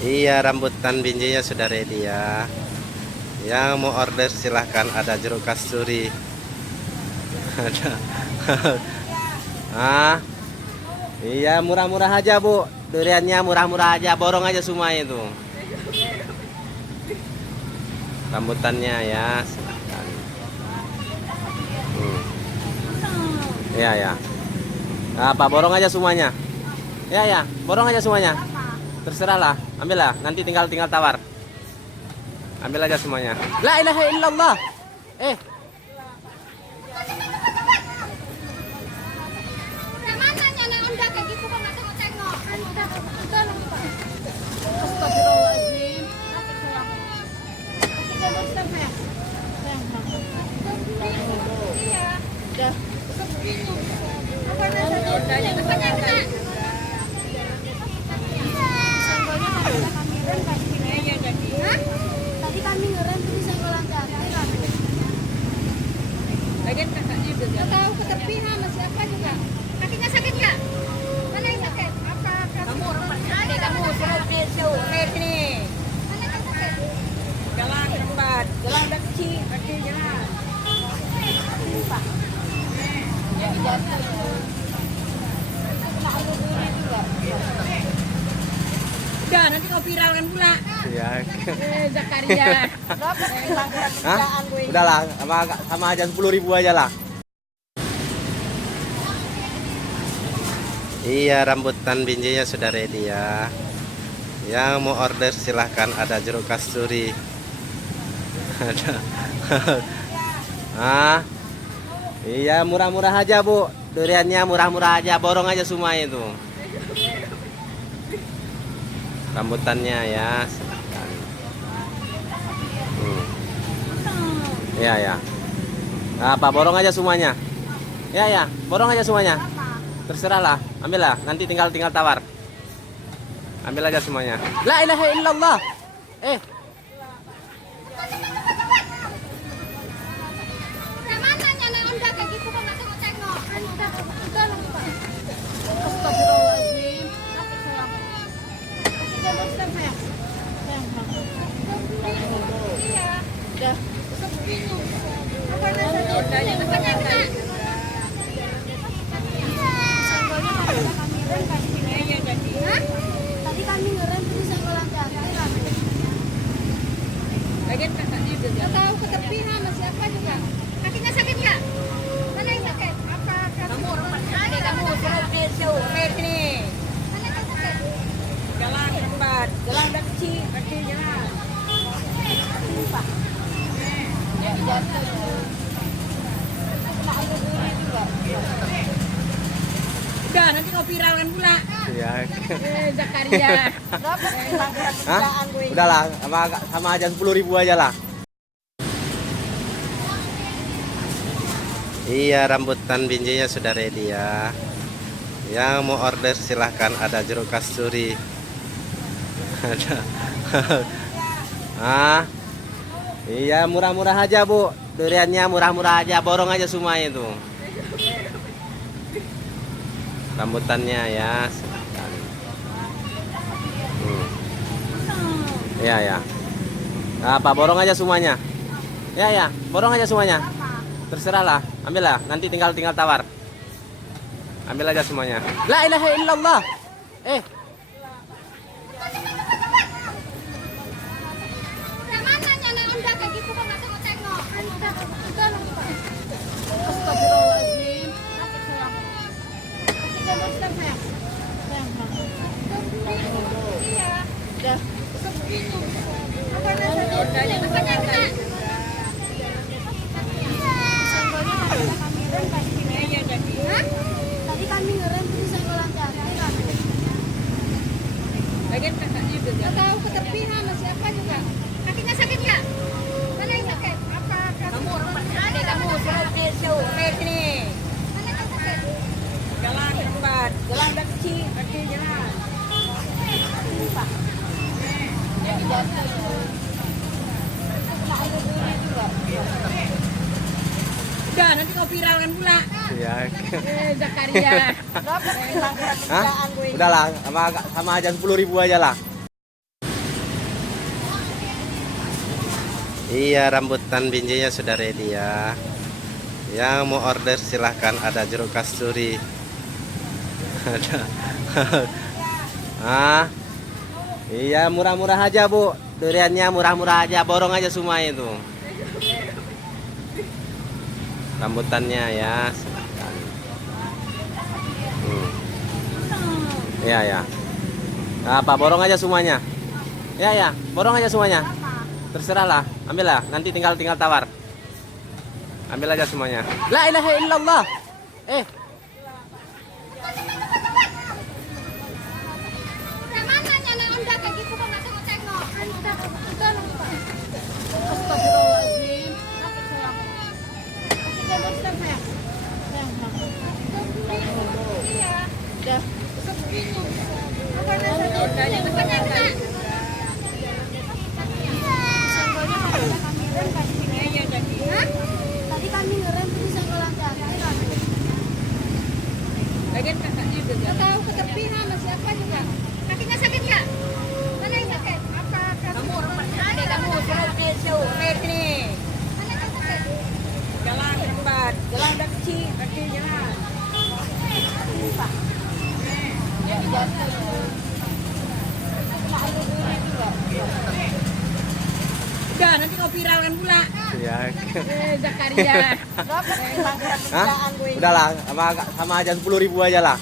Iya, rambutan binjainya sudah ready ya. Yang mau order silahkan, ada jeruk kasturi. Ada. Ah, iya murah-murah aja Bu. Duriannya murah-murah aja, borong aja semua itu. Rambutannya ya, silahkan. Iya ya. Apa borong aja semuanya? Ya ya, borong aja semuanya. Terserah lah, ambil lah. Nanti tinggal tawar. Ambil aja semuanya. La ilaha illallah. Eh, Astagfirullahaladzim. Tadi kami ngerem terus senggolan jatuh. Lagian kakaknya udah Nggak tahu ketepian siapa juga. Kakinya sakit nggak? Mana yang sakit? Apa? kamu ada kamu suruh sini Mana yang sakit? jalan lambat jalan udah kecil kaki jalan udah nanti kau viralkan pula iya. Zakaria Hah? Udahlah, sama aja 10.000 aja lah. Iya, rambutan binjainya sudah ready ya. Yang mau order silahkan, ada jeruk kasturi. Ada. Ah, iya murah-murah aja Bu. Duriannya murah-murah aja, borong aja semua itu. Rambutannya ya, silahkan. Iya ya. Apa borong aja semuanya? Ya ya, borong aja semuanya. Terserah lah, ambil lah. Nanti tinggal tawar. Ambil aja semuanya. La ilaha illallah. Eh, Astagfirullahaladzim. Tadi kami ngerem terus senggolan jatuh. lagian kakaknya udah Nggak tahu ketepian siapa juga. Kakinya sakit nggak? Mana yang sakit? Apa? kamu ada kamu suruh sini Mana yang sakit? jalan lambat jalan udah kecil kaki jalan udah nanti kau viralkan pula iya. Zakaria Hah? Udahlah, sama aja 10.000 aja lah. Iya, rambutan binjainya sudah ready ya. Yang mau order silahkan, ada jeruk kasturi. Ada. Ah, iya murah-murah aja Bu. Duriannya murah-murah aja, borong aja semua itu. Rambutannya ya, silahkan. Iya ya. Apa borong aja semuanya? Ya ya, borong aja semuanya. Terserah lah, ambil lah. Nanti tinggal tawar. Ambil aja semuanya. La ilaha illallah. Eh, Astagfirullahaladzim. Tadi kami ngerem terus senggolan jatuh. lagian kakaknya udah Nggak tahu ketepian siapa juga. Kakinya sakit nggak? Mana yang sakit? Apa? kamu ada kamu suruh sini Mana yang sakit? jalan lambat jalan udah kecil kaki jalan udah nanti kau viralkan pula iya. Zakaria Hah? Udahlah, sama aja 10.000 aja lah. Iya, rambutan binjainya sudah ready ya. Yang mau order silahkan, ada jeruk kasturi. Ada. Ah. Iya, murah-murah aja, Bu. Duriannya murah-murah aja, borong aja semua itu. Rambutannya ya, silahkan. Iya, ya. Apa, borong aja semuanya. Ya, ya, borong aja semuanya. Terserah lah, ambil lah. Nanti tinggal tawar. Ambil aja semuanya. La ilaha illallah. Udah mana nyala Anda kayak gitu kok nggak tengok-tengok. Udah lupa. Astagfirullahaladzim. Sakit sayang. Sakit sayang. Iya. Udah. Apa nasinya? Tadi kami ngerem terus yang ngelancar. Lagian kakaknya udah Nggak tahu ke tepi sama siapa juga. Kakinya sakit nggak? Mana yang sakit? Apa? kamu orang mana kamu show sini Mana yang sakit? jalan lambat jalan udah kecil kaki jalan udah nanti kau viralkan pula Iya. Zakaria Hah? Udahlah, sama aja 10.000 aja lah.